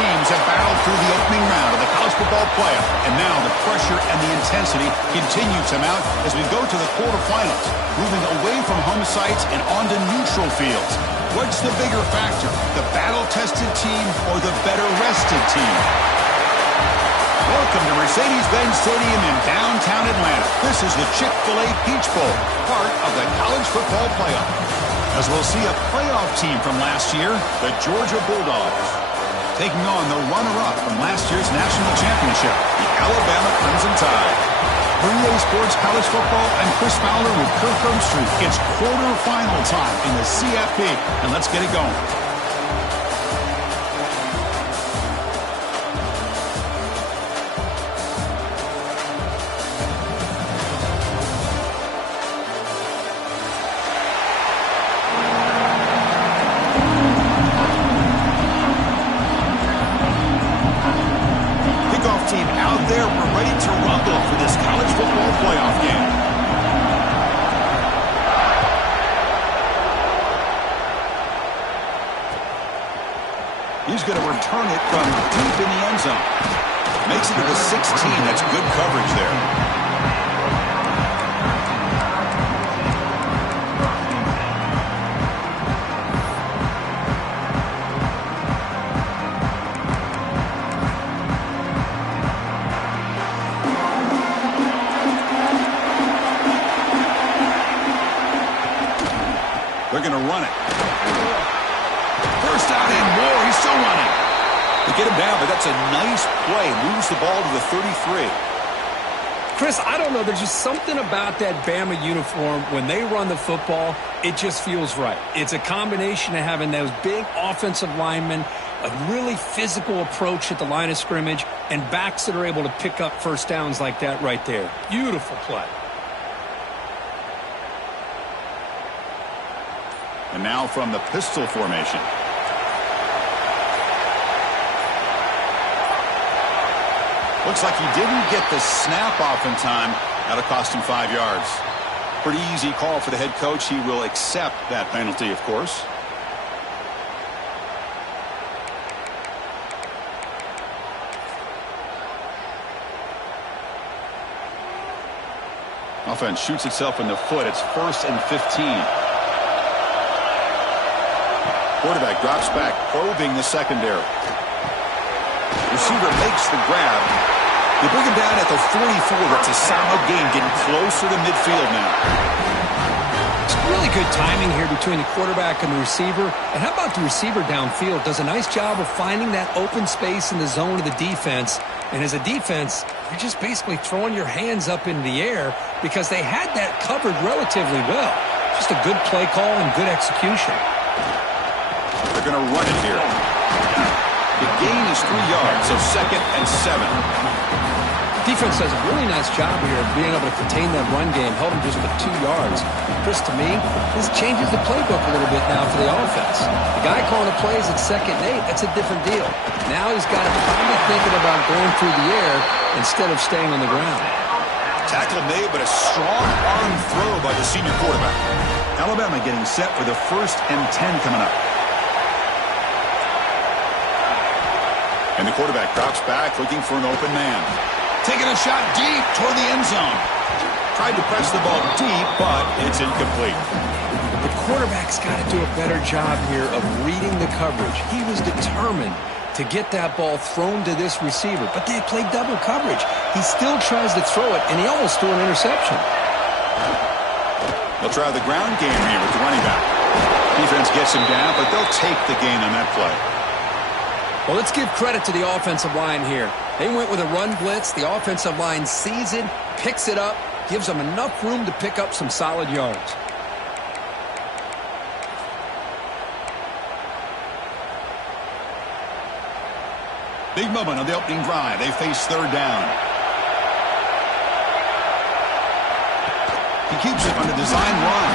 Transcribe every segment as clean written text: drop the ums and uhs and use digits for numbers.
teams have battled through the opening round of the college football playoff, and now the pressure and the intensity continue to mount as we go to the quarterfinals, moving away from home sites and onto neutral fields. What's the bigger factor, the battle-tested team or the better-rested team? Welcome to Mercedes-Benz Stadium in downtown Atlanta. This is the Chick-fil-A Peach Bowl, part of the college football playoff. As we'll see a playoff team from last year, the Georgia Bulldogs, taking on the runner-up from last year's national championship, the Alabama Crimson Tide. For EA Sports College Football, I'm Chris Fowler with Kirk Herbstreit. It's quarterfinal time in the CFP, and let's get it going. He's going to return it from deep in the end zone. Makes it to the 16. That's good coverage there. They're going to run it. First down and more. He's still running. They get him down, but that's a nice play. Moves the ball to the 33. Chris, I don't know. There's just something about that Bama uniform. When they run the football, it just feels right. It's a combination of having those big offensive linemen, a really physical approach at the line of scrimmage, and backs that are able to pick up first downs like that right there. Beautiful play. And now from the pistol formation. Looks like he didn't get the snap off in time. That'll cost him 5 yards. Pretty easy call for the head coach. He will accept that penalty, of course. Offense shoots itself in the foot. It's 1st and 15. Quarterback drops back, probing the secondary. Receiver makes the grab. They bring him down at the 44. That's a solid gain, getting closer to midfield now. It's really good timing here between the quarterback and the receiver. And how about the receiver downfield? Does a nice job of finding that open space in the zone of the defense. And as a defense, you're just basically throwing your hands up in the air because they had that covered relatively well. Just a good play call and good execution. They're going to run it here. The gain is 3 yards, so 2nd and 7. Defense does a really nice job here of being able to contain that run game, held him just with 2 yards. Chris, to me, this changes the playbook a little bit now for the offense. The guy calling the plays at 2nd and 8, that's a different deal. Now he's got to finally thinking about going through the air instead of staying on the ground. Tackle made, but a strong arm throw by the senior quarterback. Alabama getting set for the 1st and 10 coming up. And the quarterback drops back, looking for an open man. Taking a shot deep toward the end zone. Tried to press the ball deep, but it's incomplete. The quarterback's got to do a better job here of reading the coverage. He was determined to get that ball thrown to this receiver, but they played double coverage. He still tries to throw it, and he almost threw an interception. They'll try the ground game here with the running back. Defense gets him down, but they'll take the gain on that play. Well, let's give credit to the offensive line here. They went with a run blitz. The offensive line sees it, picks it up, gives them enough room to pick up some solid yards. Big moment on the opening drive. They face 3rd down. He keeps it on the design run.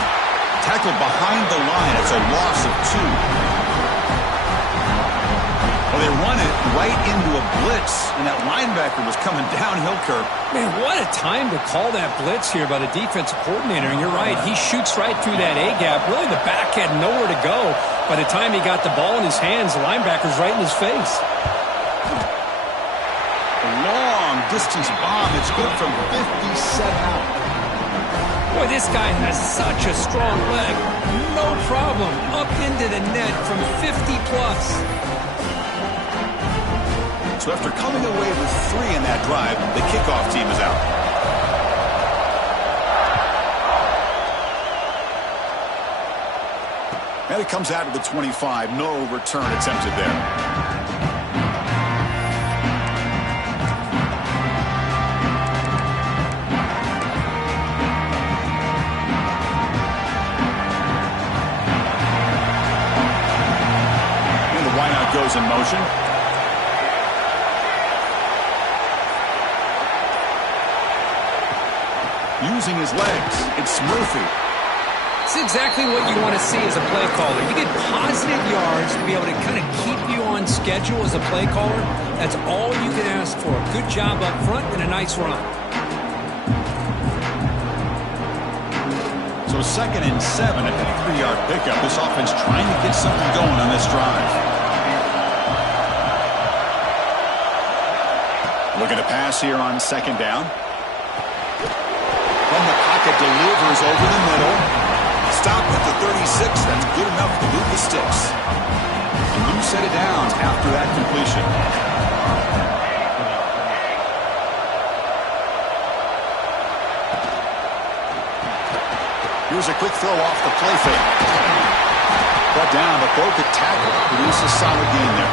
Tackled behind the line. It's a loss of 2. Well, they run it right into a blitz, and that linebacker was coming downhill, Kirk. Man, what a time to call that blitz here by the defensive coordinator. And you're right, he shoots right through that A-gap. Really, the back had nowhere to go. By the time he got the ball in his hands, the linebacker's right in his face. distance bomb. It's good from 57 out. Boy, this guy has such a strong leg. No problem. Up into the net from 50 plus. So after coming away with 3 in that drive, the kickoff team is out. And it comes out of the 25. No return attempted there. Goes in motion. Using his legs, it's Murphy. It's exactly what you want to see as a play caller. You get positive yards to be able to kind of keep you on schedule as a play caller. That's all you can ask for. Good job up front and a nice run. So 2nd and 7 at the 3-yard pickup. This offense trying to get something going on this drive. Looking to pass here on 2nd down. From the pocket, delivers over the middle. Stop at the 36. That's good enough to move the sticks. A new set of downs after that completion. Here's a quick throw off the play fake. Brought down, but broke a tackle. Produce a solid gain there.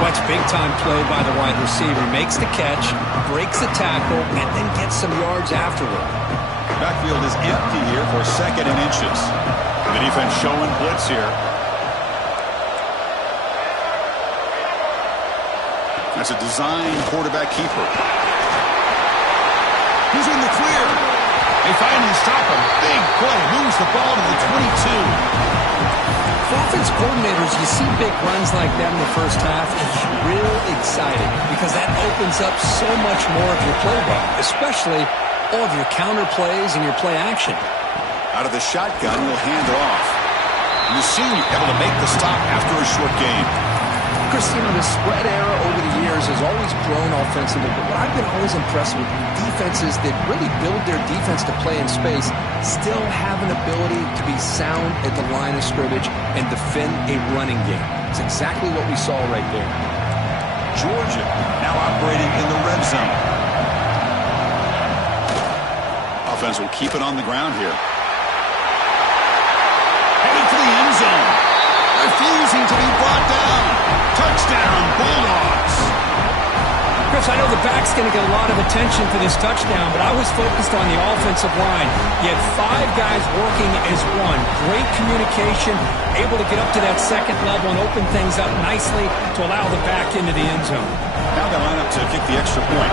Watch big-time play by the wide receiver. Makes the catch, breaks the tackle, and then gets some yards afterward. Backfield is empty here for 2nd and inches. The defense showing blitz here. That's a design quarterback keeper. He's in the clear. They finally stop him. Big play. Moves the ball to the 22. For offense coordinators, you see big runs like that in the first half, it's real exciting because that opens up so much more of your playbook, especially all of your counter plays and your play action. Out of the shotgun, he'll hand it off. And the senior able to make the stop after a short gain. Chris, the spread era over the years has always grown offensively, but what I've been always impressed with defenses that really build their defense to play in space still have an ability to be sound at the line of scrimmage and defend a running game. It's exactly what we saw right there. Georgia now operating in the red zone. Offense will keep it on the ground here. Heading for the end zone. Refusing to be brought down. Touchdown, Bulldogs. Chris, I know the back's going to get a lot of attention for this touchdown, but I was focused on the offensive line. You had 5 guys working as one. Great communication, able to get up to that 2nd level and open things up nicely to allow the back into the end zone. Now they line up to kick the extra point.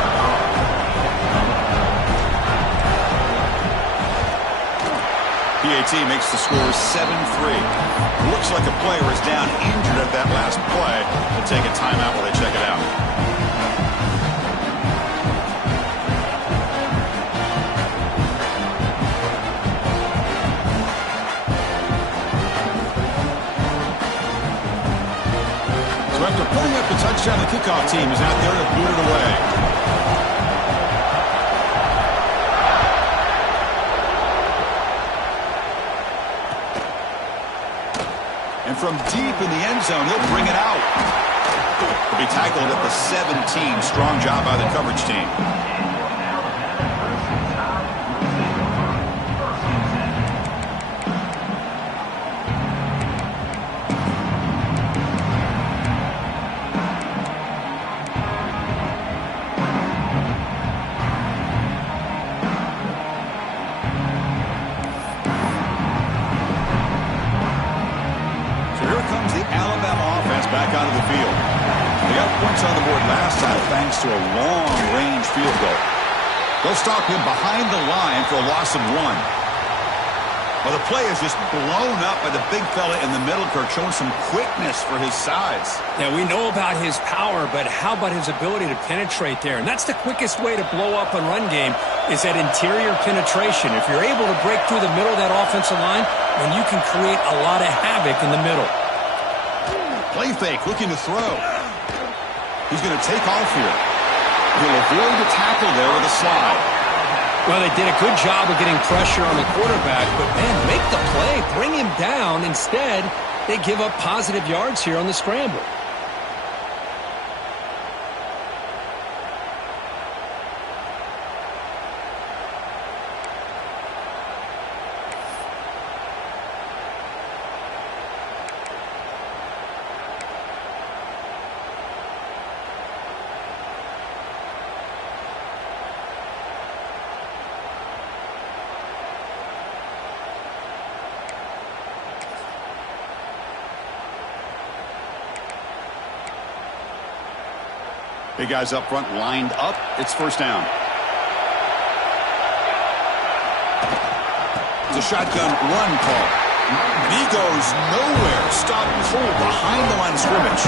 QATD makes the score 7-3. Looks like a player is down injured at that last play. They'll take a timeout while they check it out. So after putting up the touchdown, the kickoff team is out there to boot it away. And from deep in the end zone, he'll bring it out. He'll be tackled at the 17. Strong job by the coverage team. Back onto the field. They got points on the board last time thanks to a long-range field goal. They'll stop him behind the line for a loss of 1. Well, the play is just blown up by the big fella in the middle. Kirk showing some quickness for his size. Yeah, we know about his power, but how about his ability to penetrate there? And that's the quickest way to blow up a run game is that interior penetration. If you're able to break through the middle of that offensive line, then you can create a lot of havoc in the middle. Play fake, looking to throw. He's going to take off here. He'll avoid the tackle there with a slide. Well, they did a good job of getting pressure on the quarterback, but, man, make the play, bring him down. Instead, they give up positive yards here on the scramble. Big guys up front lined up. It's first down. It's a shotgun run call. And he goes nowhere. Stop cold behind the line of scrimmage.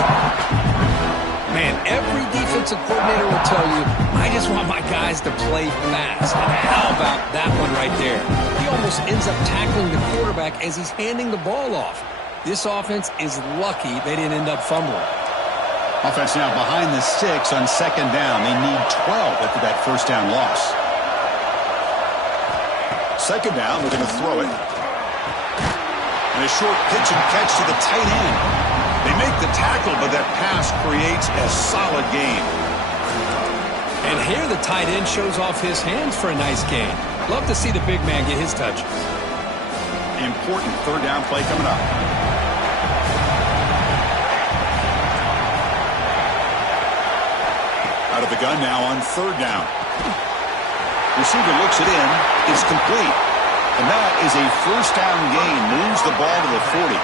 Man, every defensive coordinator will tell you, I just want my guys to play fast. And how about that one right there? He almost ends up tackling the quarterback as he's handing the ball off. This offense is lucky they didn't end up fumbling. Offense now behind the 6 on second down. They need 12 after that first down loss. Second down, they're going to throw it. And a short pitch and catch to the tight end. They make the tackle, but that pass creates a solid gain. And here the tight end shows off his hands for a nice gain. Love to see the big man get his touches. Important third down play coming up. Out of the gun now on third down. Receiver looks it in. It's complete. And that is a first down gain. Moves the ball to the 40.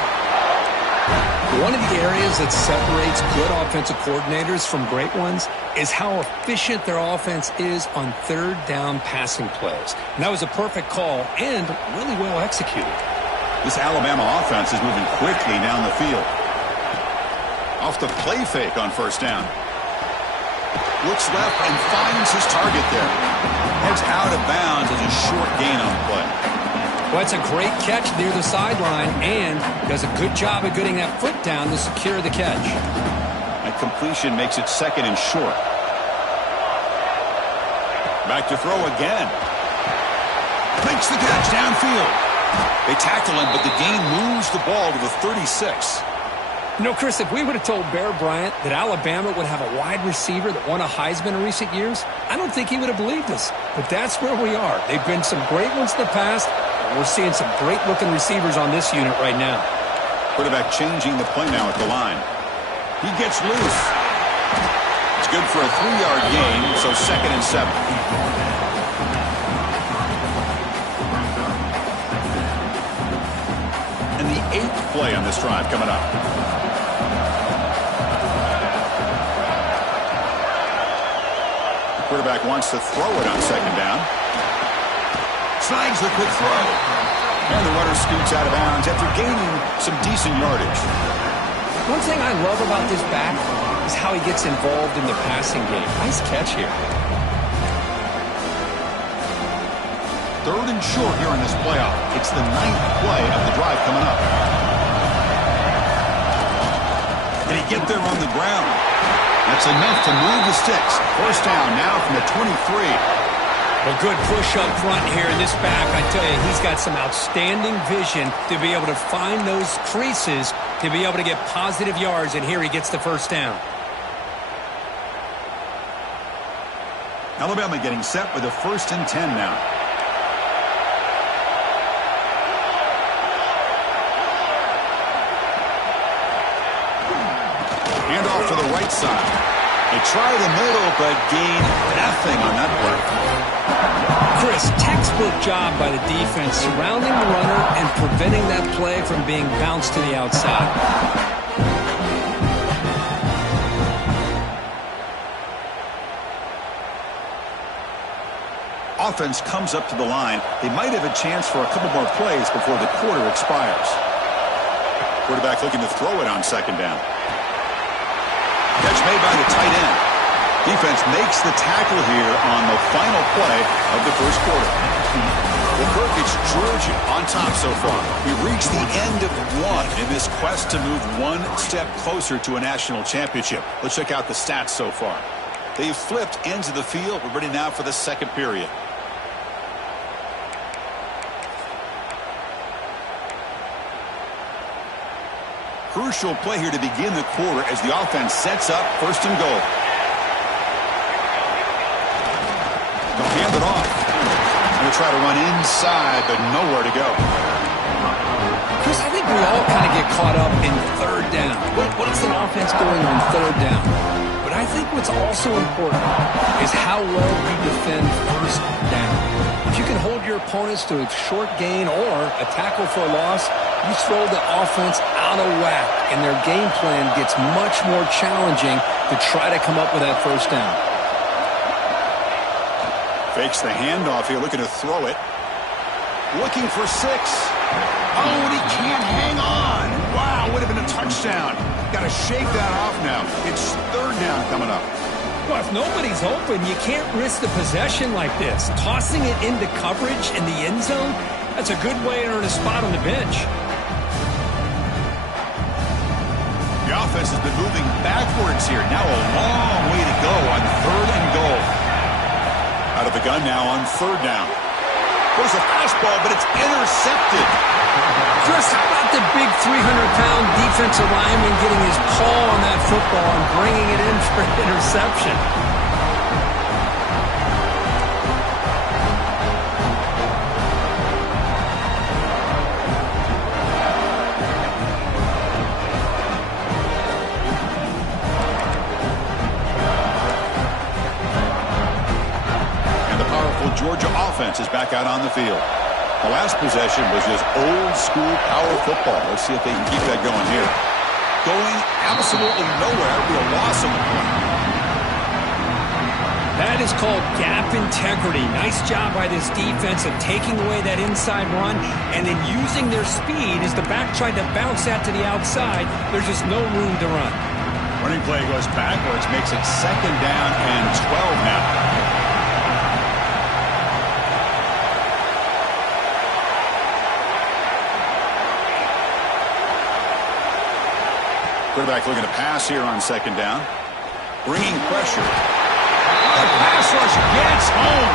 One of the areas that separates good offensive coordinators from great ones is how efficient their offense is on third down passing plays. And that was a perfect call and really well executed. This Alabama offense is moving quickly down the field. Off the play fake on first down. Looks left and finds his target there. Heads out of bounds as a short gain on the play. Well, it's a great catch near the sideline and does a good job of getting that foot down to secure the catch. That completion makes it second and short. Back to throw again. Makes the catch downfield. They tackle him, but the gain moves the ball to the 36. You know, Chris, if we would have told Bear Bryant that Alabama would have a wide receiver that won a Heisman in recent years, I don't think he would have believed us. But that's where we are. They've been some great ones in the past, and we're seeing some great-looking receivers on this unit right now. Quarterback changing the play now at the line. He gets loose. It's good for a 3-yard gain, so second and 7. And the 8th play on this drive coming up. Quarterback wants to throw it on second down. Snags the quick throw. And the runner scoots out of bounds after gaining some decent yardage. One thing I love about this back is how he gets involved in the passing game. Nice catch here. Third and short here in this playoff. It's the 9th play of the drive coming up. Did he get there on the ground? That's enough to move the sticks. First down now from the 23. Well, good push up front here in this back. I tell you, he's got some outstanding vision to be able to find those creases, to be able to get positive yards, and here he gets the first down. Alabama getting set with a 1st and 10 now. Handoff to the right side. They try the middle, but gain nothing on that play. Chris, textbook job by the defense surrounding the runner and preventing that play from being bounced to the outside. Offense comes up to the line. They might have a chance for a couple more plays before the quarter expires. Quarterback looking to throw it on second down. Catch made by the tight end. Defense makes the tackle here on the final play of the first quarter. Well, Kirk, it's Georgia on top so far. We've reached the end of one in this quest to move one step closer to a national championship. Let's check out the stats so far. They've flipped ends of the field. We're ready now for the second period. Crucial play here to begin the quarter as the offense sets up first and goal. They'll hand it off. Going to try to run inside, but nowhere to go. Chris, I think we all kind of get caught up in third down. What is an offense doing on third down? But I think what's also important is how well you defend first down. If you can hold your opponents to a short gain or a tackle for a loss, you throw the offense out of whack, and their game plan gets much more challenging to try to come up with that first down. Fakes the handoff here, looking to throw it. Looking for 6. Oh, and he can't hang on. Wow, would have been a touchdown. Got to shake that off now. It's third down coming up. Well, if nobody's open, you can't risk the possession like this. Tossing it into coverage in the end zone, that's a good way to earn a spot on the bench. The offense has been moving backwards here. Now a long way to go on third and goal. Out of the gun now on third down. There's a fastball, but it's intercepted. Chris, how about the big 300-pound defensive lineman getting his paw on that football and bringing it in for an interception? Georgia offense is back out on the field. The last possession was just old-school power football. Let's see if they can keep that going here. Going absolutely nowhere. Be a loss on the point. That is called gap integrity. Nice job by this defense of taking away that inside run and then using their speed as the back tried to bounce that to the outside. There's just no room to run. Running play goes backwards, makes it second down and 12 now. Quarterback looking to pass here on second down. Bringing pressure. The pass rush gets home.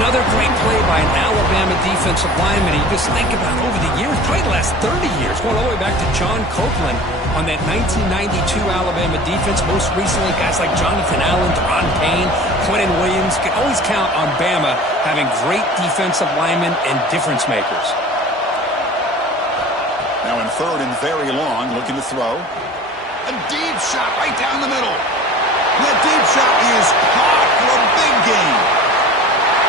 Another great play by an Alabama defensive lineman. You just think about over the years, probably the last 30 years, going all the way back to John Copeland on that 1992 Alabama defense. Most recently, guys like Jonathan Allen, Deron Payne, Quentin Williams. Can always count on Bama having great defensive linemen and difference makers. Now in third and very long, looking to throw. A deep shot right down the middle. And that deep shot is caught for a big gain.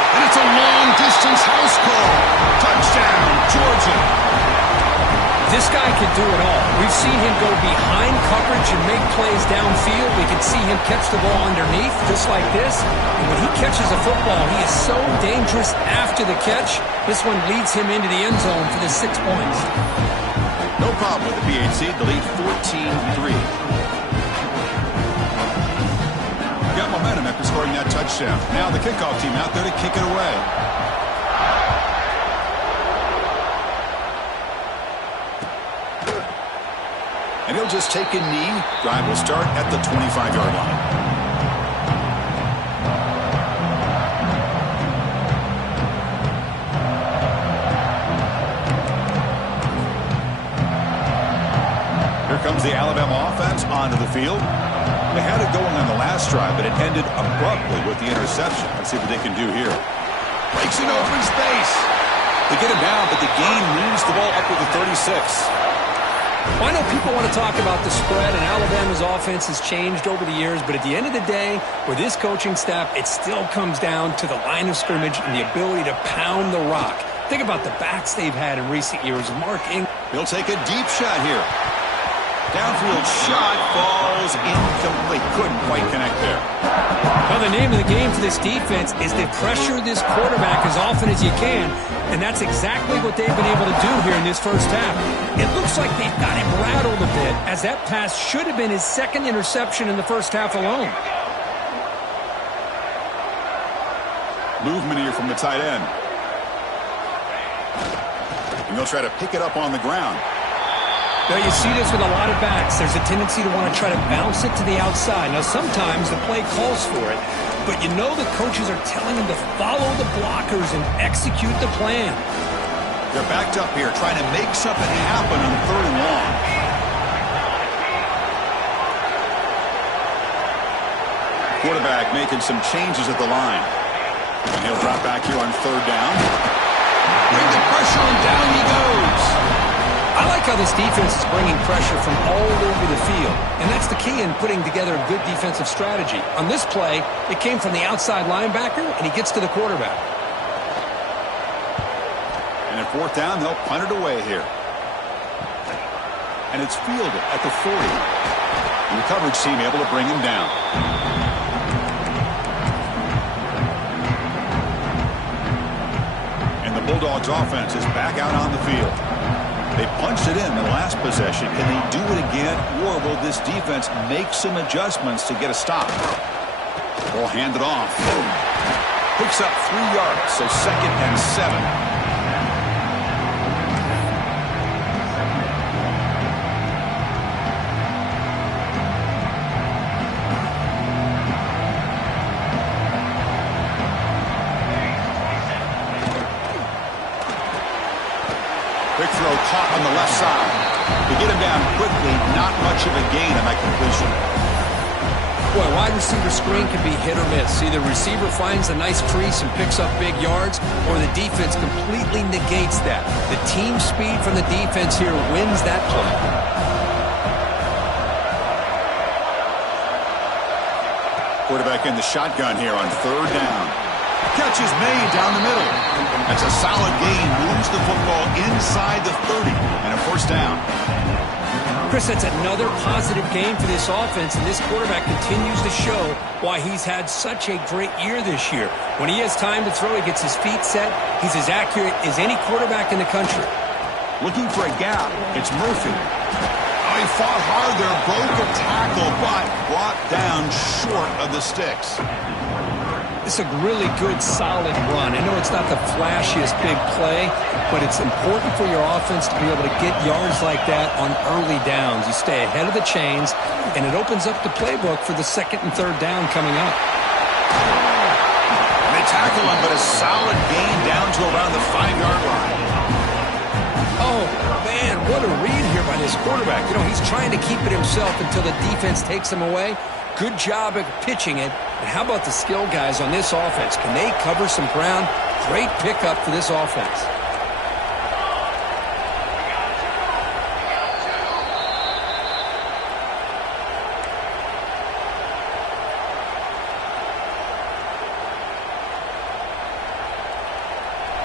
And it's a long-distance house call. Touchdown, Georgia. This guy can do it all. We've seen him go behind coverage and make plays downfield. We can see him catch the ball underneath, just like this. And when he catches a football, he is so dangerous after the catch. This one leads him into the end zone for the 6 points. No problem with the PHC. The lead 14-3. Got momentum after scoring that touchdown. Now the kickoff team out there to kick it away. And he'll just take a knee. Drive will start at the 25-yard line. Comes the Alabama offense onto the field. They had it going on the last drive, but it ended abruptly with the interception. Let's see what they can do here. Breaks in open space. They get him down, but the gain moves the ball up to the 36. Well, I know people want to talk about the spread, and Alabama's offense has changed over the years, but at the end of the day, with this coaching staff, it still comes down to the line of scrimmage and the ability to pound the rock. Think about the backs they've had in recent years. Mark Ingram. He'll take a deep shot here. Downfield shot falls incomplete. Couldn't quite connect there. Well, the name of the game for this defense is to pressure this quarterback as often as you can, and that's exactly what they've been able to do here in this first half. It looks like they've got him rattled a bit, as that pass should have been his second interception in the first half alone. Movement here from the tight end. And they'll try to pick it up on the ground. Now, you see this with a lot of backs. There's a tendency to want to try to bounce it to the outside. Now, sometimes the play calls for it, but you know the coaches are telling them to follow the blockers and execute the plan. They're backed up here trying to make something happen on 3rd and long. Quarterback making some changes at the line. And he'll drop back here on 3rd down. Bring the pressure and down he goes. I like how this defense is bringing pressure from all over the field, and that's the key in putting together a good defensive strategy. On this play, it came from the outside linebacker, and he gets to the quarterback. And at 4th down, they'll punt it away here. And it's fielded at the 40. And the coverage team able to bring him down. And the Bulldogs offense is back out on the field. They punched it in the last possession. Can they do it again, or will this defense make some adjustments to get a stop? They'll hand it off. Picks up 3 yards, so 2nd and 7. Quick throw caught on the left side. To get him down quickly, not much of a gain on that completion. Boy, wide receiver screen can be hit or miss. Either receiver finds a nice crease and picks up big yards, or the defense completely negates that. The team speed from the defense here wins that play. Quarterback in the shotgun here on 3rd down. Catch is made down the middle. That's a solid gain. Moves the football inside the 30. And a 1st down. Chris, that's another positive game for this offense, and this quarterback continues to show why he's had such a great year this year. When he has time to throw, he gets his feet set. He's as accurate as any quarterback in the country. Looking for a gap. It's Murphy. Oh, he fought hard there. Broke a tackle, but brought down short of the sticks. It's a really good, solid run. I know it's not the flashiest big play, but it's important for your offense to be able to get yards like that on early downs. You stay ahead of the chains, and it opens up the playbook for the 2nd and 3rd down coming up. And they tackle him, but a solid gain down to around the 5-yard line. Oh, man, what a read here by this quarterback. You know, he's trying to keep it himself until the defense takes him away. Good job at pitching it. And how about the skill guys on this offense? Can they cover some ground? Great pickup for this offense.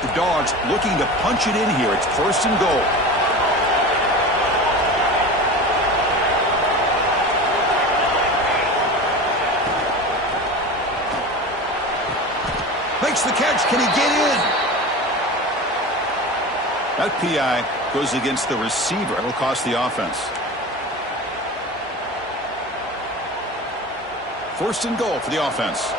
The Dogs looking to punch it in here. It's 1st and goal. Makes the catch. Can he get in? That PI goes against the receiver. It'll cost the offense. 1st and goal for the offense.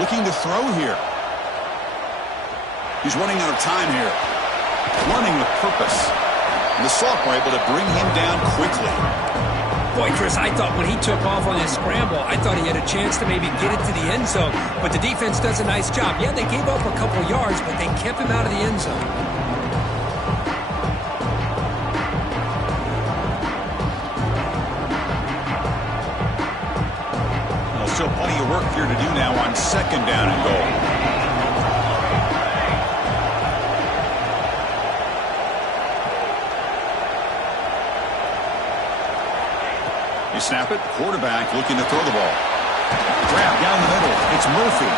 Looking to throw here. He's running out of time here. Running with purpose. And the sophomore able to bring him down quickly. Boy, Chris, I thought when he took off on his scramble, I thought he had a chance to maybe get it to the end zone. But the defense does a nice job. Yeah, they gave up a couple yards, but they kept him out of the end zone. Well, still plenty of work here to do now on 2nd down and goal. They snap it. Quarterback looking to throw the ball. Grab down the middle. It's Murphy.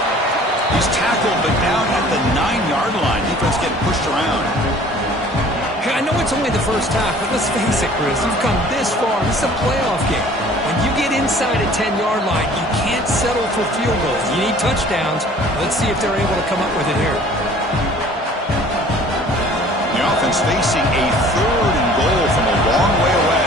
He's tackled, but down at the 9-yard line. Defense getting pushed around. Hey, I know it's only the first half, but let's face it, Chris. You've come this far. This is a playoff game. When you get inside a 10-yard line, you can't settle for field goals. You need touchdowns. Let's see if they're able to come up with it here. The offense facing a 3rd and goal from a long way away.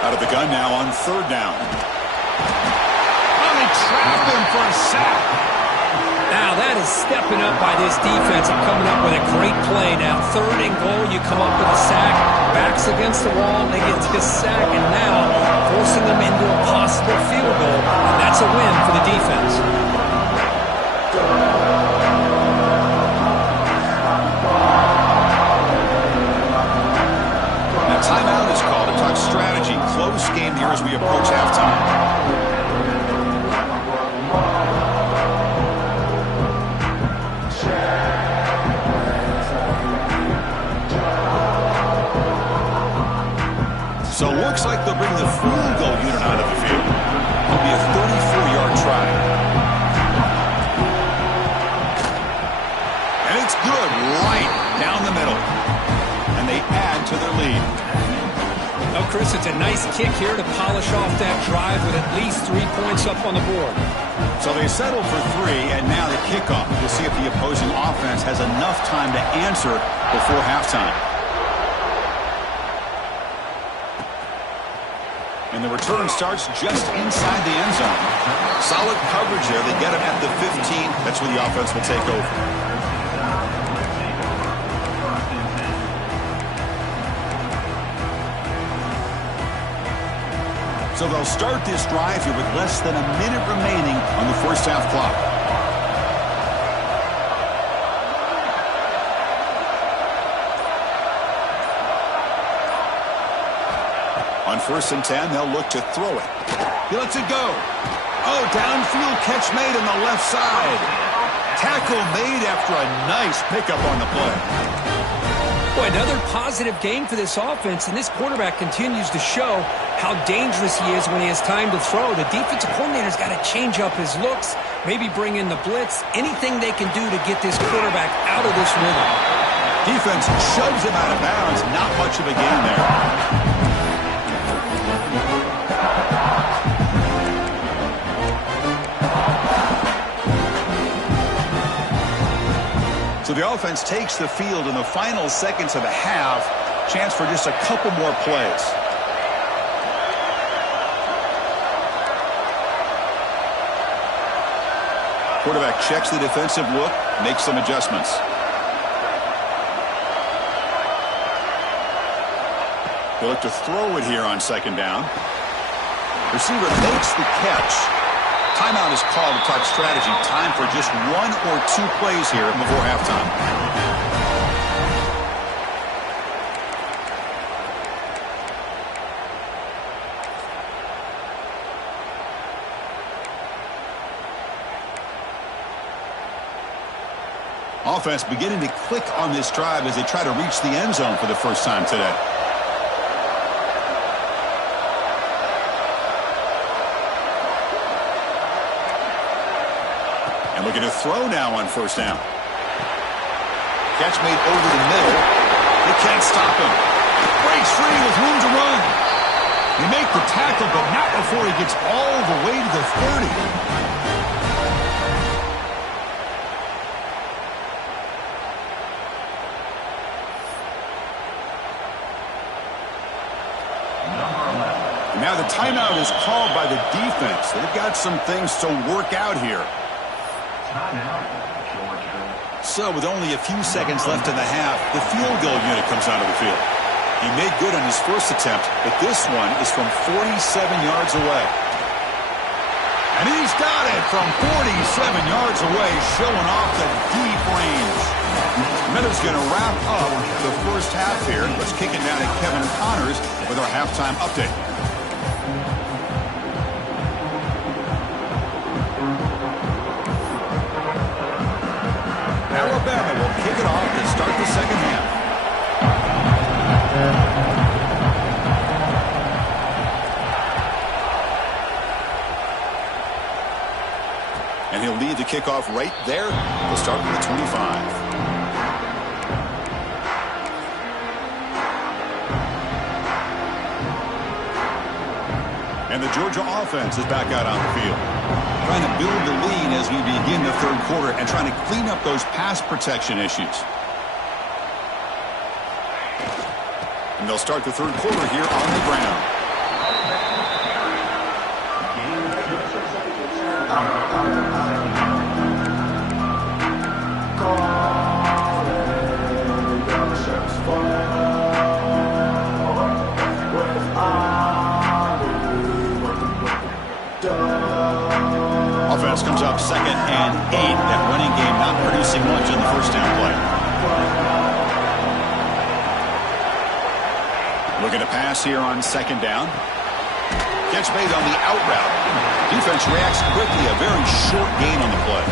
Out of the gun now on third down. Oh, they trap him for a sack. Now that is stepping up by this defense and coming up with a great play. Now third and goal, you come up with a sack, backs against the wall, they get this sack, and now forcing them into a possible field goal. And that's a win for the defense. Now timeout is called to talk strategy. Close game here as we approach halftime. So it looks like they'll bring the field goal unit out of the field. It'll be a 34-yard try. And it's good right down the middle. And they add to their lead. Oh, Chris, it's a nice kick here to polish off that drive with at least 3 points up on the board. So they settle for 3, and now the kickoff. We'll see if the opposing offense has enough time to answer before halftime. And the return starts just inside the end zone. Solid coverage there. They get him at the 15. That's where the offense will take over. So they'll start this drive here with less than a minute remaining on the first half clock. On 1st and 10, they'll look to throw it. He lets it go. Oh, downfield catch made on the left side. Tackle made after a nice pickup on the play. Boy, another positive game for this offense, and this quarterback continues to show how dangerous he is when he has time to throw. The defensive coordinator's got to change up his looks, maybe bring in the blitz, anything they can do to get this quarterback out of this rhythm. Defense shoves him out of bounds. Not much of a gain there. So the offense takes the field in the final seconds of the half. Chance for just a couple more plays. Quarterback checks the defensive look, makes some adjustments. They look to throw it here on 2nd down. Receiver makes the catch. Timeout is called to talk strategy. Time for just 1 or 2 plays here before halftime. Offense beginning to click on this drive as they try to reach the end zone for the first time today. And looking to throw now on 1st down. Catch made over the middle. They can't stop him. Breaks free with room to run. They make the tackle, but not before he gets all the way to the 30. Now the timeout is called by the defense. They've got some things to work out here. So with only a few seconds left in the half, the field goal unit comes onto the field. He made good on his first attempt, but this one is from 47 yards away. And he's got it from 47 yards away, showing off the deep range. Minutes going to wrap up the first half here. Let's kick it down to Kevin Connors with our halftime update. Alabama will kick it off to start the second half. And he'll lead the kickoff right there. We'll start with the 25. And the Georgia offense is back out on the field. Trying to build the lead as we begin the third quarter and trying to clean up those pass protection issues. And they'll start the third quarter here on the ground. Offense comes up 2nd and 8. That running game not producing much in the first down play. Looking to pass here on 2nd down. Catch made on the out route. Defense reacts quickly. A very short gain on the play.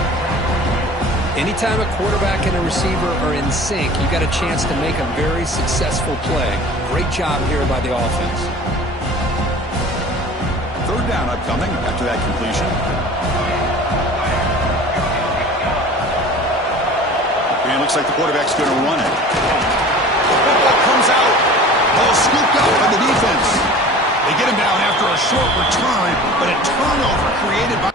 Anytime a quarterback and a receiver are in sync, you got a chance to make a very successful play. Great job here by the offense. 3rd down upcoming after that completion. And it looks like the quarterback's going to run it. The ball comes out. Ball scooped up by the defense. They get him down after a short return, but a turnover created by...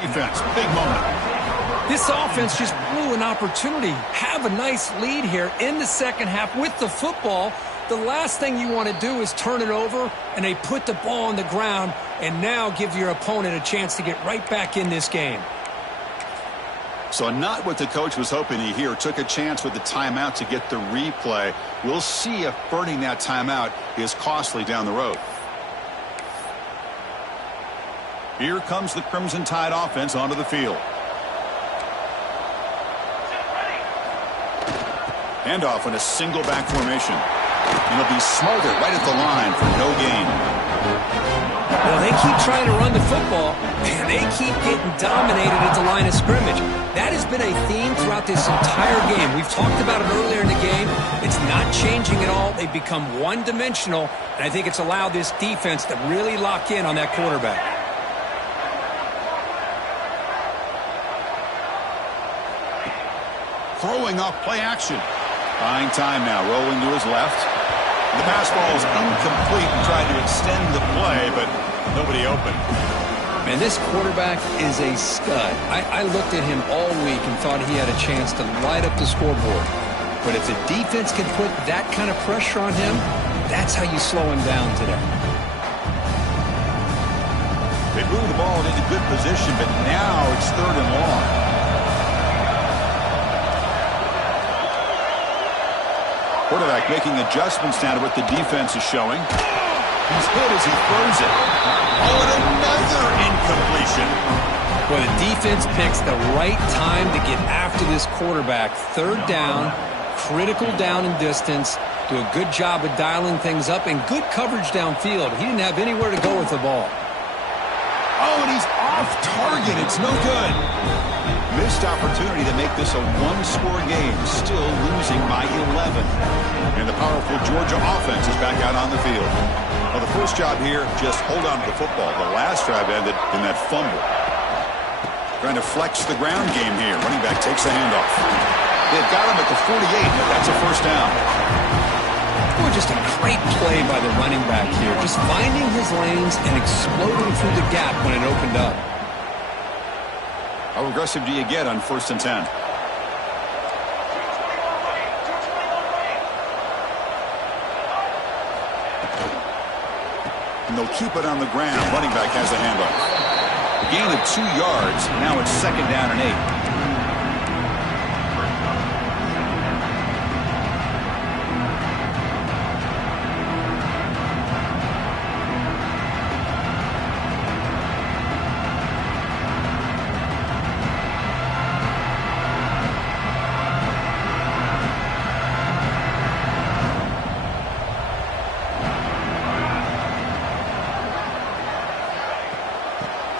defense. Big moment. This offense just blew an opportunity. Have a nice lead here in the second half with the football. The last thing you want to do is turn it over, and they put the ball on the ground and now give your opponent a chance to get right back in this game. So not what the coach was hoping to hear. Took a chance with the timeout to get the replay. We'll see if burning that timeout is costly down the road. Here comes the Crimson Tide offense onto the field. Handoff in a single back formation. And it'll be Smolder right at the line for no gain. Well, they keep trying to run the football, and they keep getting dominated at the line of scrimmage. That has been a theme throughout this entire game. We've talked about it earlier in the game. It's not changing at all. They've become one-dimensional, and I think it's allowed this defense to really lock in on that quarterback. Throwing off play action. Buying time now, rolling to his left. The pass ball is incomplete and tried to extend the play, but nobody open. Man, this quarterback is a stud. I looked at him all week and thought he had a chance to light up the scoreboard. But if the defense can put that kind of pressure on him, that's how you slow him down today. They move the ball into good position, but now it's 3rd and long. Quarterback making adjustments now to what the defense is showing. He's hit as he throws it. Oh, and another incompletion. Well, the defense picks the right time to get after this quarterback. 3rd down, critical down and distance. Do a good job of dialing things up and good coverage downfield. He didn't have anywhere to go with the ball. Oh, and he's off target. It's no good. Missed opportunity to make this a one-score game, still losing by 11. And the powerful Georgia offense is back out on the field. Well, the first job here, just hold on to the football. The last drive ended in that fumble. Trying to flex the ground game here. Running back takes a handoff. They've got him at the 48. That's a first down. Boy, just a great play by the running back here. Just finding his lanes and exploding through the gap when it opened up. How aggressive do you get on 1st and 10? And they'll keep it on the ground. Running back has a handoff. Gain of 2 yards. Now it's 2nd down and 8.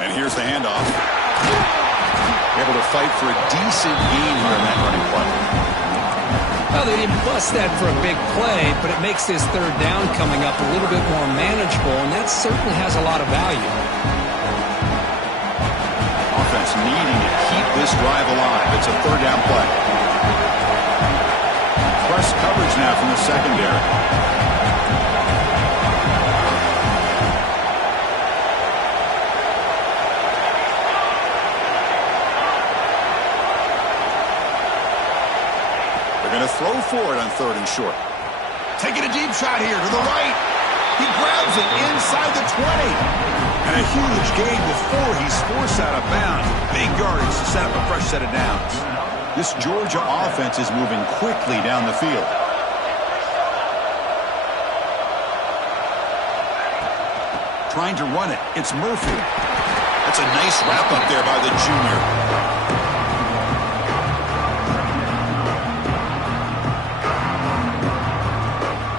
And here's the handoff. Able to fight for a decent gain here in that running play. Well, they didn't bust that for a big play, but it makes this 3rd down coming up a little bit more manageable, and that certainly has a lot of value. Offense needing to keep this drive alive. It's a 3rd down play. Press coverage now from the secondary. They're going to throw for it on 3rd and short. Taking a deep shot here to the right. He grabs it inside the 20. And a huge gain before he's forced out of bounds. Big yardage to set up a fresh set of downs. This Georgia offense is moving quickly down the field. Trying to run it. It's Murphy. That's a nice wrap up there by the junior.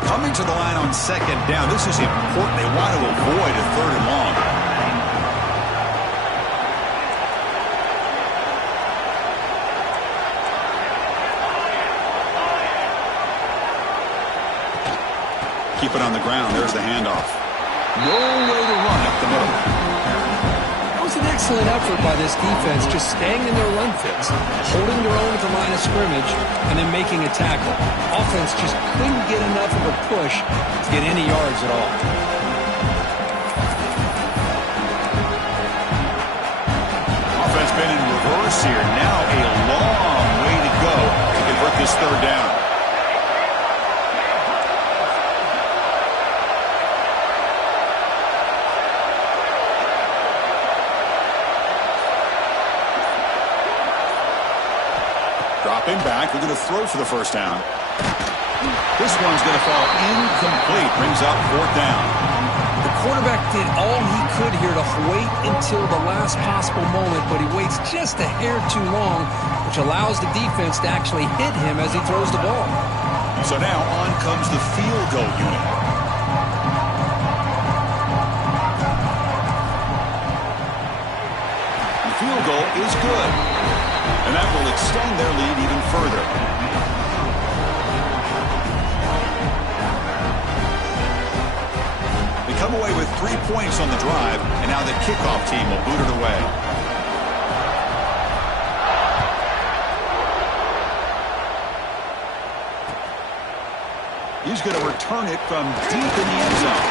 Coming to the line on 2nd down. This is important. They want to avoid a 3rd and long. Keep it on the ground. There's the handoff. No way to run up the middle. That was an excellent effort by this defense, just staying in their run fits, holding their own at the line of scrimmage, and then making a tackle. Offense just couldn't get enough of a push to get any yards at all. Offense been in reverse here. Now a long way to go to convert this 3rd down. Dropping back, we're going to throw for the 1st down. This one's going to fall incomplete. Brings up 4th down. The quarterback did all he could here to wait until the last possible moment, but he waits just a hair too long, which allows the defense to actually hit him as he throws the ball. So now on comes the field goal unit. The field goal is good. And that will extend their lead even further. They come away with 3 points on the drive, and now the kickoff team will boot it away. He's going to return it from deep in the end zone.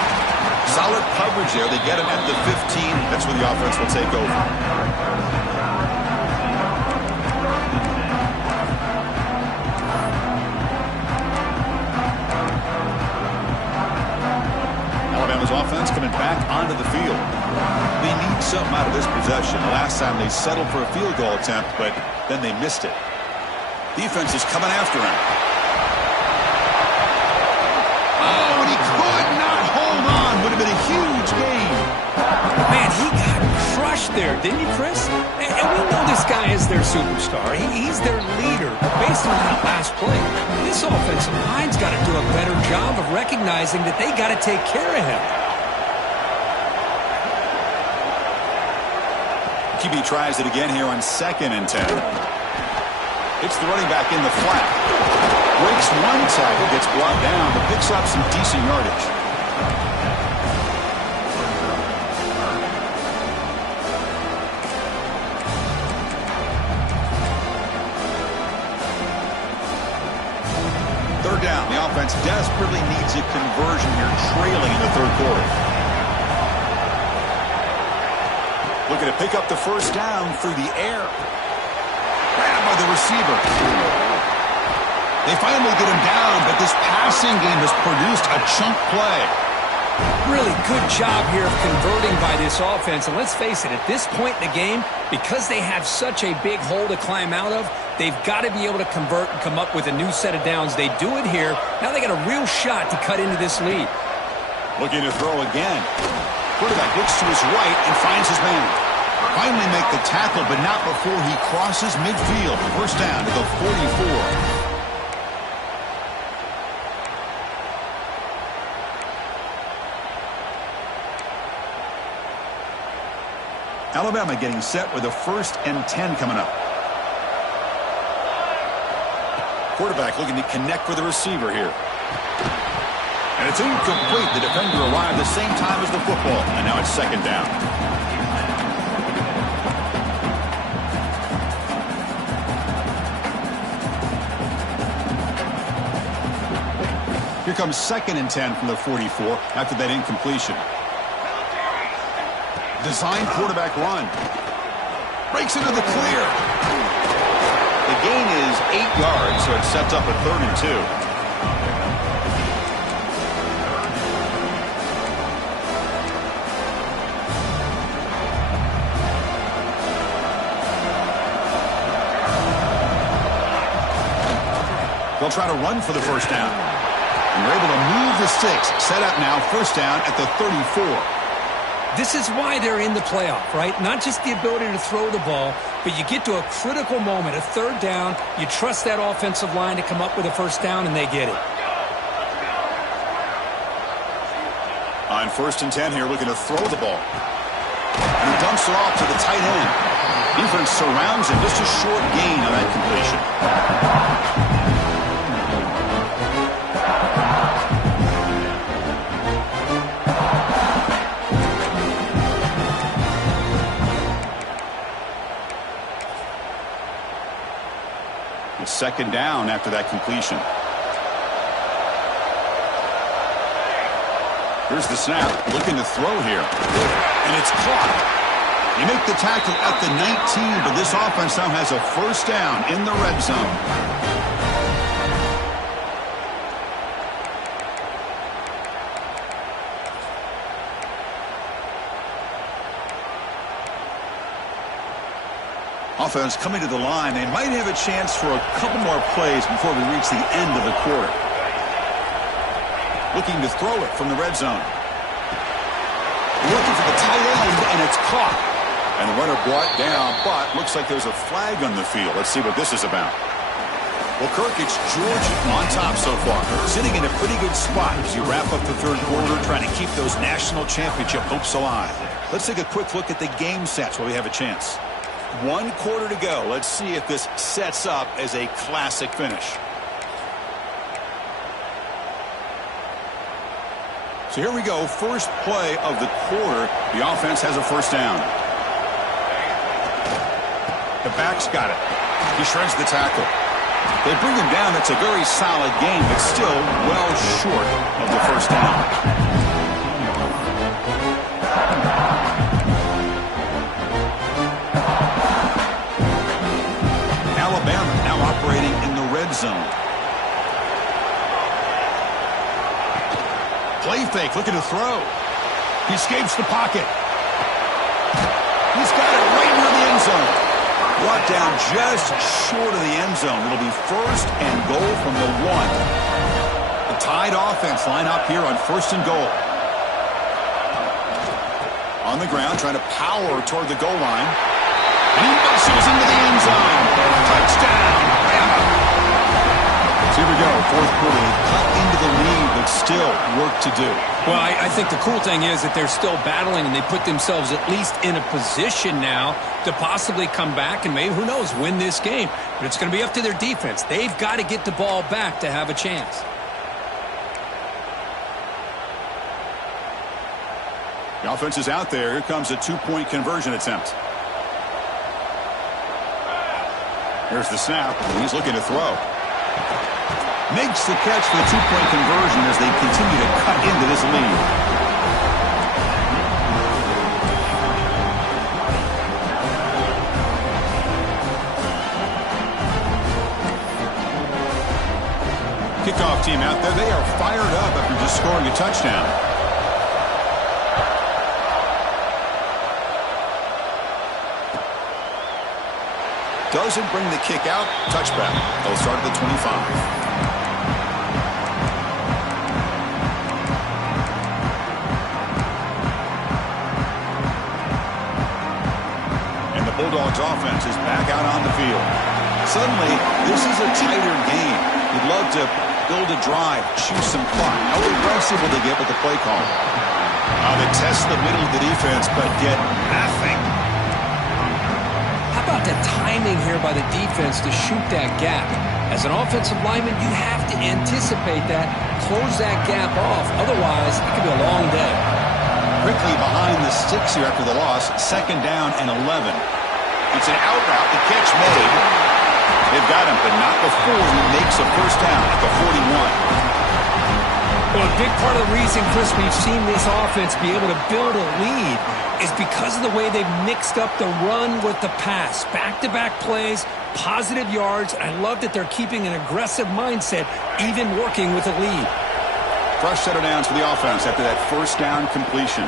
Solid coverage there. They get him at the 15. That's where the offense will take over. Alabama's offense coming back onto the field. They need something out of this possession. Last time they settled for a field goal attempt, but then they missed it. Defense is coming after him. Oh, and he could not hold on. Would have been a huge gain. Man, he got crushed there, didn't he, Chris? And we know this guy is their superstar. He's their leader. Based on that last play, this offensive line's got to do a better job of recognizing that they got to take care of him. QB tries it again here on 2nd and 10. It's the running back in the flat. Breaks one tackle, gets brought down, but picks up some decent yardage. Third down. The offense desperately needs a conversion here, trailing in the 3rd quarter. Looking to pick up the 1st down through the air. Grabbed by the receiver. They finally get him down, but this passing game has produced a chunk play. Really good job here of converting by this offense. And let's face it, at this point in the game, because they have such a big hole to climb out of, they've got to be able to convert and come up with a new set of downs. They do it here. Now they got a real shot to cut into this lead. Looking to throw again. Quarterback looks to his right and finds his man. Finally make the tackle, but not before he crosses midfield. 1st down to the 44. Alabama getting set with a 1st and 10 coming up. Quarterback looking to connect with the receiver here. And it's incomplete. The defender arrived the same time as the football, and now it's 2nd down. Here comes 2nd and 10 from the 44 after that incompletion. Design quarterback run. Breaks into the clear. The gain is 8 yards, so it sets up a 3rd and 2. They'll try to run for the first down. And they're able to move the sticks. Set up now, first down at the 34. This is why they're in the playoff, right? Not just the ability to throw the ball, but you get to a critical moment, a 3rd down. You trust that offensive line to come up with a first down, and they get it. On 1st and 10 here, looking to throw the ball. And he dumps it off to the tight end. Defense surrounds him. Just a short gain on that completion. It's 2nd down after that completion. Here's the snap, looking to throw here. And it's caught. You make the tackle at the 19, but this offense now has a first down in the red zone. Offense coming to the line. They might have a chance for a couple more plays before we reach the end of the quarter. Looking to throw it from the red zone. Looking for the tight end, and it's caught. And the runner brought down, but looks like there's a flag on the field. Let's see what this is about. Well, Kirk, it's Georgia on top so far. Sitting in a pretty good spot as you wrap up the 3rd quarter, trying to keep those national championship hopes alive. Let's take a quick look at the game sets while we have a chance. 1 quarter to go. Let's see if this sets up as a classic finish. So here we go. First play of the quarter. The offense has a first down. The back's got it. He shreds the tackle. They bring him down. That's a very solid game, but still well short of the first down. Operating in the red zone. Play fake, looking to throw. He escapes the pocket. He's got it right near the end zone. Brought down just short of the end zone. It'll be 1st and goal from the 1. The tied offense line up here on 1st and goal. On the ground, trying to power toward the goal line. And he muscles into the end zone. Touchdown. So here we go, 4th quarter. They cut into the lead, but still work to do. Well, I think the cool thing is that they're still battling, and they put themselves at least in a position now to possibly come back and maybe, who knows, win this game. But it's going to be up to their defense. They've got to get the ball back to have a chance. The offense is out there. Here comes a 2-point conversion attempt. Here's the snap. He's looking to throw. Makes the catch for the 2-point conversion as they continue to cut into this lead. Kickoff team out there. They are fired up after just scoring a touchdown. Doesn't bring the kick out. Touchback. They'll start at the 25. Bulldogs offense is back out on the field. Suddenly, this is a tighter game. You'd love to build a drive, choose some clock. How aggressive will they get with the play call? They test the middle of the defense, but get nothing. How about the timing here by the defense to shoot that gap? As an offensive lineman, you have to anticipate that, close that gap off. Otherwise, it could be a long day. Quickly behind the sticks here after the loss. 2nd down and 11. It's an out route. The catch made. They've got him, but not before he makes a first down at the 41. Well, a big part of the reason, Chris, we've seen this offense be able to build a lead is because of the way they've mixed up the run with the pass. Back-to-back plays, positive yards. I love that they're keeping an aggressive mindset, even working with a lead. Fresh set of downs for the offense after that first down completion.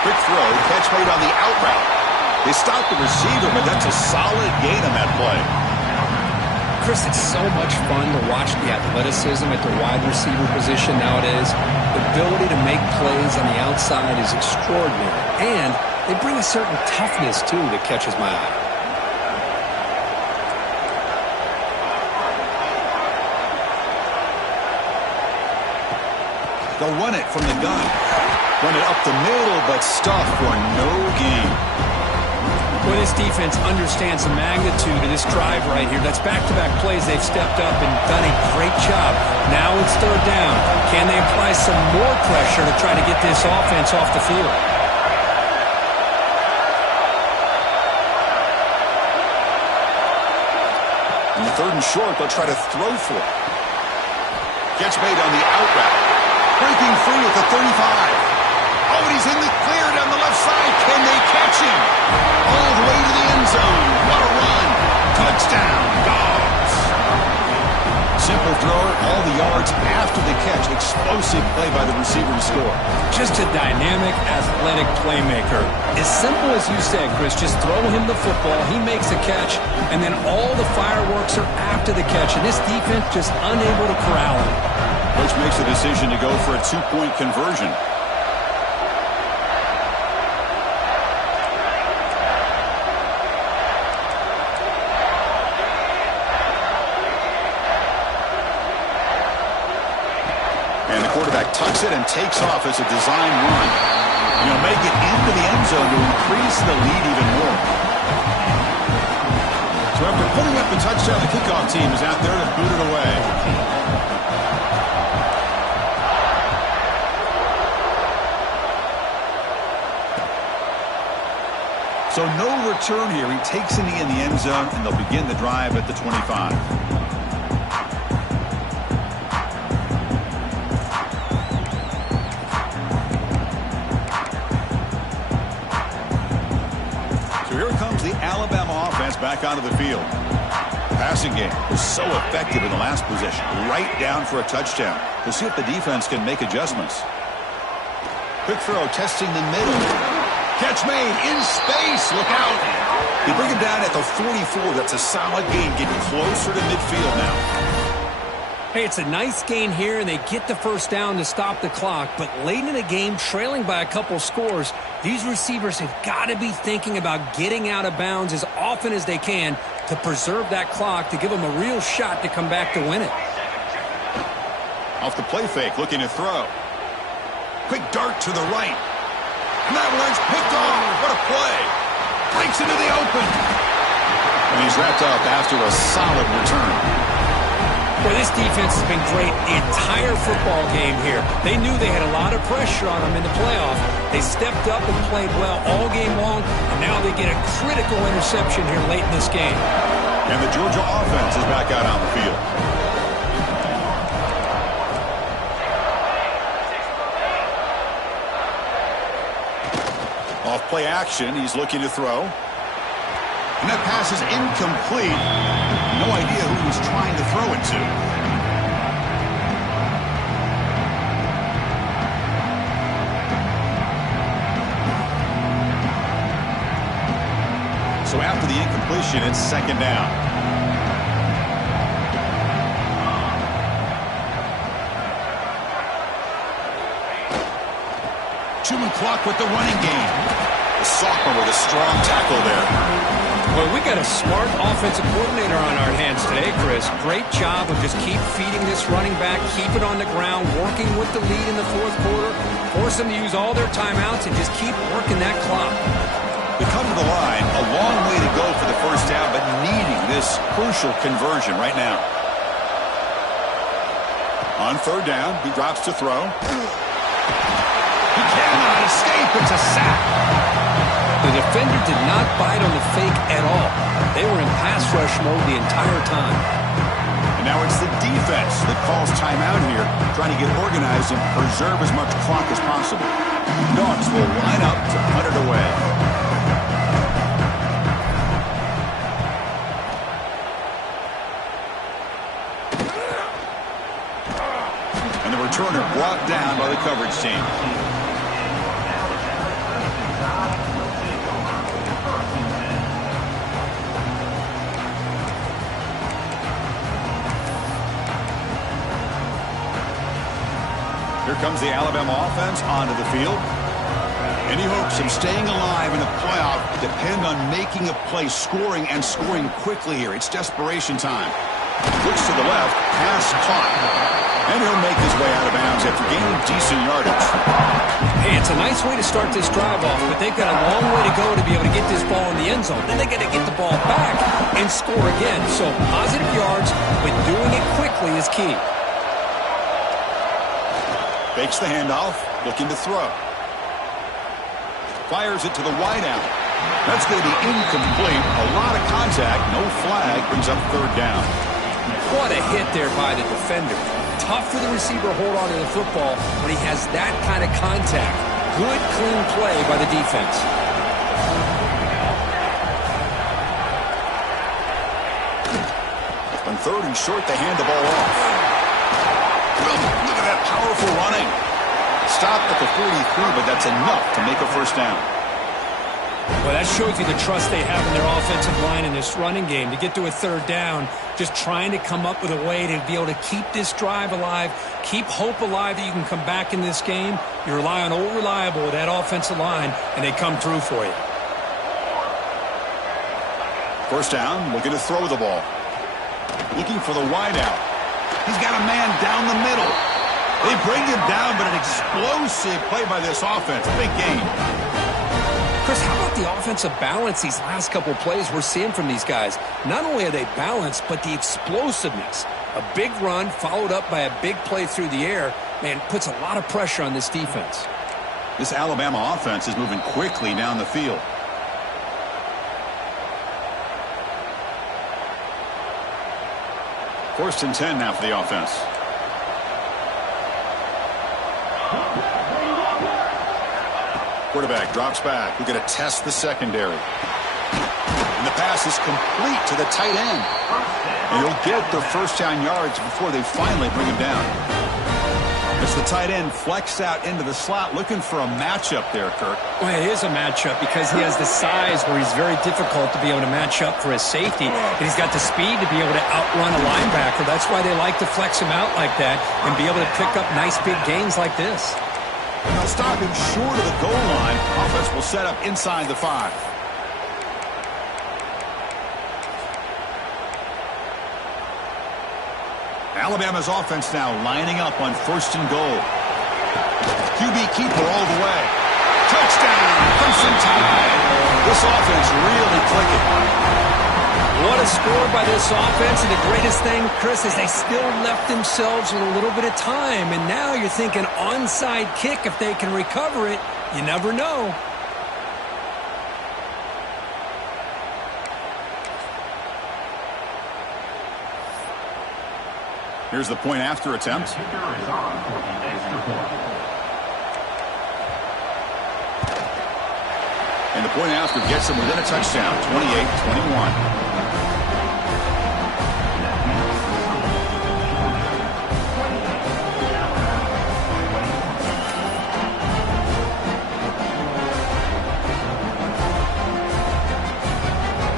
Quick throw, catch made on the out route. They stopped the receiver, but that's a solid gain on that play. Chris, it's so much fun to watch the athleticism at the wide receiver position nowadays. The ability to make plays on the outside is extraordinary. And they bring a certain toughness, too, that catches my eye. They'll run it from the gun. Run it up the middle, but stuffed for no gain. Well, this defense understands the magnitude of this drive right here. That's back-to-back plays. They've stepped up and done a great job. Now it's third down. Can they apply some more pressure to try to get this offense off the field? In the third and short, they'll try to throw for it. Catch made on the out route. Breaking free at the 35. Oh, and he's in the clear down the left side. Can they catch him? All the way to the end zone. What a run. Touchdown, Dogs. Simple thrower, all the yards after the catch. Explosive play by the receiver to score. Just a dynamic, athletic playmaker. As simple as you said, Chris, just throw him the football. He makes a catch, and then all the fireworks are after the catch. And this defense just unable to corral him. Coach makes a decision to go for a two-point conversion. And the quarterback tucks it and takes off as a design run. And he'll make it into the end zone to increase the lead even more. So after putting up the touchdown, the kickoff team is out there to boot it away. So no return here. He takes a knee in the end zone, and they'll begin the drive at the 25. So here comes the Alabama offense back onto the field. The passing game was so effective in the last possession, right down for a touchdown. We'll see if the defense can make adjustments. Quick throw, testing the middle. Catch made in space. Look out. They bring him down at the 44. That's a solid gain, getting closer to midfield now. Hey, it's a nice gain here, and they get the first down to stop the clock. But late in the game, trailing by a couple scores, these receivers have got to be thinking about getting out of bounds as often as they can to preserve that clock, to give them a real shot to come back to win it. Off the play fake, looking to throw. Quick dart to the right. And that one's picked off. What a play. Breaks into the open. And he's wrapped up after a solid return. Boy, this defense has been great the entire football game here. They knew they had a lot of pressure on them in the playoff. They stepped up and played well all game long, and now they get a critical interception here late in this game. And the Georgia offense is back out on the field. Off play action, he's looking to throw. And that pass is incomplete. No idea who he was trying to throw it to. So after the incompletion, it's second down. Two-man clock with the running game. The sophomore with a strong tackle there. Well, we got a smart offensive coordinator on our hands today, Chris. Great job of just keep feeding this running back, keep it on the ground, working with the lead in the fourth quarter, force them to use all their timeouts, and just keep working that clock. They come to the line, a long way to go for the first down, but needing this crucial conversion right now. On third down, he drops to throw. He cannot escape. It's a sack. The defender did not bite on the fake at all. They were in pass rush mode the entire time. And now it's the defense that calls timeout here, trying to get organized and preserve as much clock as possible. Dogs will line up to punt it away. And the returner brought down by the coverage team. Here comes the Alabama offense onto the field. Any hopes of staying alive in the playoff depend on making a play, scoring, and scoring quickly here. It's desperation time. Looks to the left, pass caught. And he'll make his way out of bounds after gaining decent yardage. Hey, it's a nice way to start this drive off, but they've got a long way to go to be able to get this ball in the end zone. Then they got to get the ball back and score again. So positive yards, but doing it quickly is key. Fakes the handoff, looking to throw. Fires it to the wideout. That's going to be incomplete. A lot of contact, no flag, brings up third down. What a hit there by the defender. Tough for the receiver to hold on to the football when he has that kind of contact. Good, clean play by the defense. On third and short, they hand the ball off. Look at that powerful running. Stop at the 43, but that's enough to make a first down. Well, that shows you the trust they have in their offensive line in this running game. To get to a third down, just trying to come up with a way to be able to keep this drive alive, keep hope alive that you can come back in this game. You rely on Old Reliable with that offensive line, and they come through for you. First down, looking to throw the ball. Looking for the wideout. He's got a man down the middle. They bring him down, but an explosive play by this offense. Big game. Chris, how about the offensive balance these last couple of plays we're seeing from these guys? Not only are they balanced, but the explosiveness. A big run followed up by a big play through the air, man, puts a lot of pressure on this defense. This Alabama offense is moving quickly down the field. First and 10 now for the offense. Quarterback drops back. We're going to test the secondary. And the pass is complete to the tight end. And he'll get the first down yards before they finally bring him down. It's the tight end flexed out into the slot, looking for a matchup there, Kirk. Well, it is a matchup because he has the size where he's very difficult to be able to match up for his safety. And he's got the speed to be able to outrun a linebacker. That's why they like to flex him out like that and be able to pick up nice big gains like this. And they'll stop him short of the goal line. Offense will set up inside the 5. Alabama's offense now lining up on first and goal. QB keeper all the way. Touchdown! Crimson Tide. This offense really clicking. What a score by this offense, and the greatest thing, Chris, is they still left themselves with a little bit of time, and now you're thinking onside kick if they can recover it. You never know. Here's the point after attempt. And the point after gets them within a touchdown, 28-21.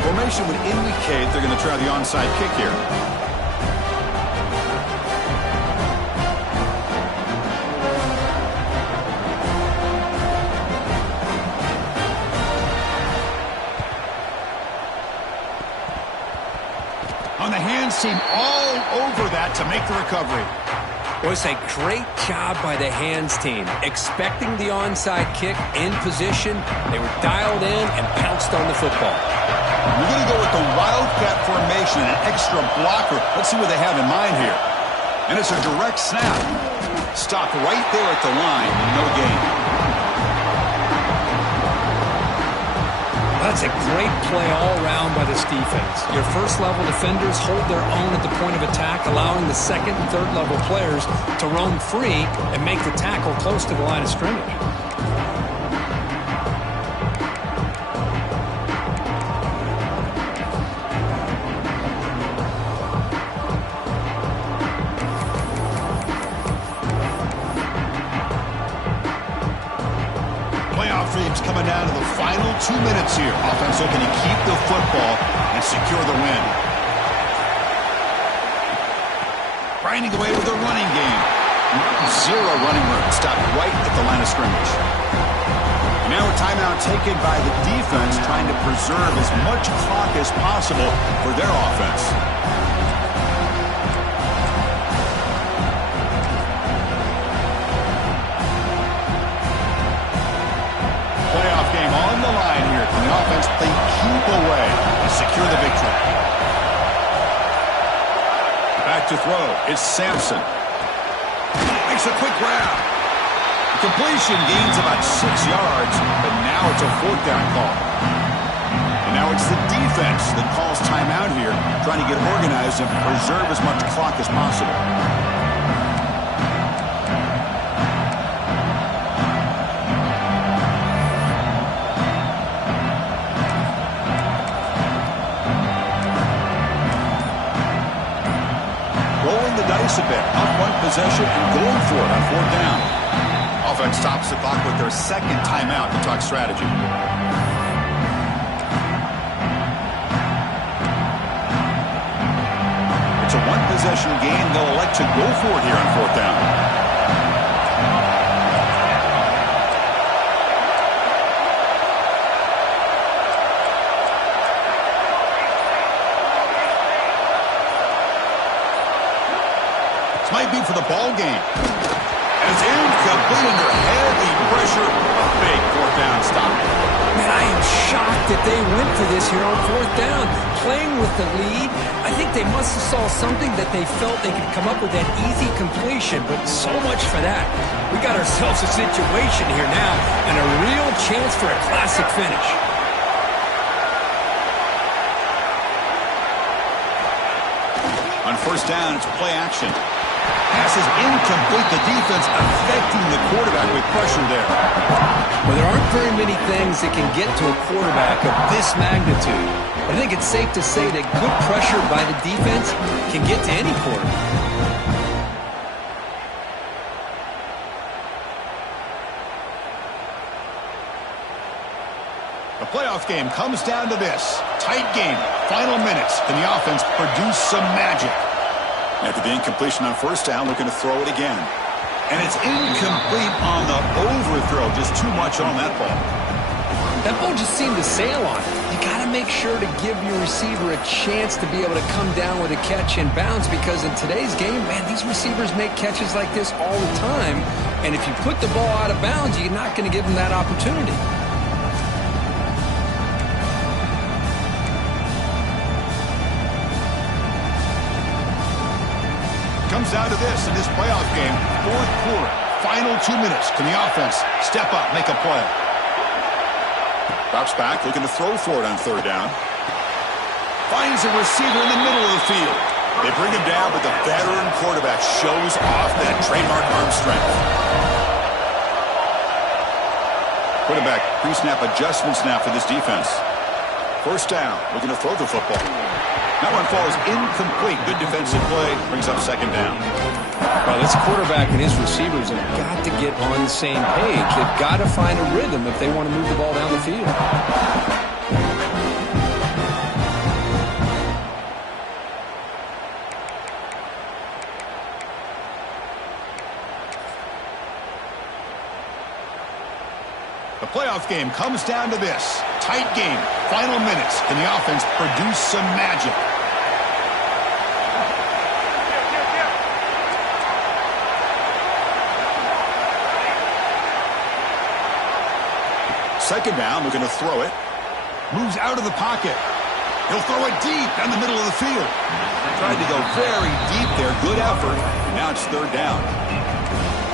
Formation would indicate they're going to try the onside kick here. On the hands team all over that to make the recovery. Well, it's a great job by the hands team. Expecting the onside kick in position. They were dialed in and pounced on the football. We're going to go with the Wildcat formation, an extra blocker. Let's see what they have in mind here. And it's a direct snap. Stopped right there at the line. No gain. That's a great play all around by the defense. Your first-level defenders hold their own at the point of attack, allowing the second and third-level players to roam free and make the tackle close to the line of scrimmage. Coming down to the final 2 minutes here. Offense looking to keep the football and secure the win. Grinding away with the running game. Zero running room. Stopped right at the line of scrimmage. And now a timeout taken by the defense, trying to preserve as much clock as possible for their offense. On the line here. Can the offense play keep away and secure the victory? Back to throw. It's Sampson. Makes a quick grab. Completion gains about 6 yards, but now it's a 4th down call. And now it's the defense that calls timeout here, trying to get organized and preserve as much clock as possible. A bit, up one possession and going for it on 4th down. Offense stops the clock with their second timeout to talk strategy. It's a one-possession game. They'll elect to go for it here on 4th down. Might be for the ball game. And it's incomplete under heavy pressure. A big 4th down stop. Man, I am shocked that they went for this here on 4th down. Playing with the lead, I think they must have saw something that they felt they could come up with that easy completion, but so much for that. We got ourselves a situation here now and a real chance for a classic finish. On 1st down, it's play action. Pass is incomplete. The defense affecting the quarterback with pressure there. Well, there aren't very many things that can get to a quarterback of this magnitude. I think it's safe to say that good pressure by the defense can get to any quarterback. The playoff game comes down to this. Tight game. Final minutes. Can the offense produce some magic? After the incompletion on 1st down, looking to throw it again. And it's incomplete on the overthrow. Just too much on that ball. That ball just seemed to sail on it. You got to make sure to give your receiver a chance to be able to come down with a catch and bounce, because in today's game, man, these receivers make catches like this all the time. And if you put the ball out of bounds, you're not going to give them that opportunity. Comes down to this in this playoff game. 4th quarter, final 2 minutes. Can the offense step up, make a play? Drops back, looking to throw for it on 3rd down. Finds a receiver in the middle of the field. They bring him down, but the veteran quarterback shows off that trademark arm strength. Quarterback pre-snap adjustments now for this defense. 1st down, looking to throw the football. That one falls incomplete. Good defensive play. Brings up 2nd down. Well, this quarterback and his receivers have got to get on the same page. They've got to find a rhythm if they want to move the ball down the field. The playoff game comes down to this. Tight game. Final minutes. Can the offense produce some magic? 2nd down, looking to throw it. Moves out of the pocket. He'll throw it deep down the middle of the field. Tried to go very deep there. Good effort. Now it's 3rd down.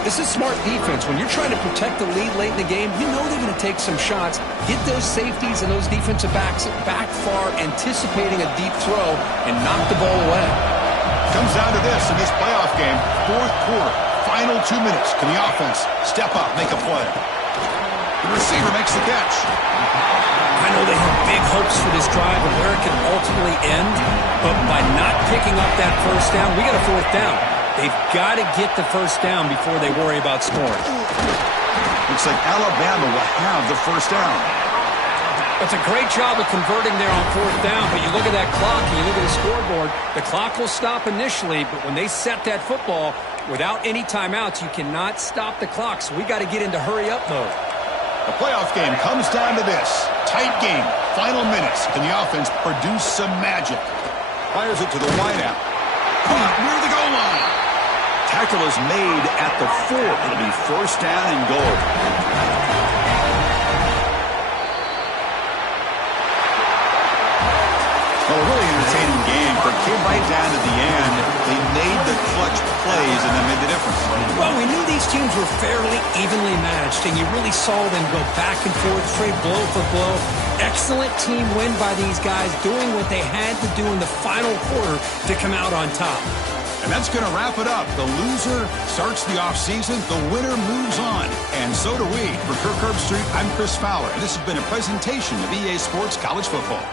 This is smart defense. When you're trying to protect the lead late in the game, you know they're going to take some shots, get those safeties and those defensive backs back far, anticipating a deep throw, and knock the ball away. Comes down to this in this playoff game, fourth quarter, final 2 minutes. Can the offense step up, make a play? The receiver makes the catch. I know they have big hopes for this drive and where it can ultimately end, but by not picking up that first down, we got a fourth down. They've got to get the first down before they worry about scoring. Looks like Alabama will have the first down. It's a great job of converting there on fourth down, but you look at that clock and you look at the scoreboard, the clock will stop initially, but when they set that football, without any timeouts, you cannot stop the clock, so we got to get into hurry-up mode. The playoff game comes down to this. Tight game, final minutes. Can the offense produce some magic? Fires it to the wideout. Caught near the goal line. Tackle is made at the 4. It'll be first down and goal. Well, a really entertaining game. But it came right down to the end. They made the clutch plays and then made the difference. Well, we knew these teams were fairly evenly matched, and you really saw them go back and forth, trade blow for blow. Excellent team win by these guys, doing what they had to do in the final quarter to come out on top. And that's going to wrap it up. The loser starts the offseason. The winner moves on. And so do we. For Kirk Herbstreit, I'm Chris Fowler. And this has been a presentation of EA Sports College Football.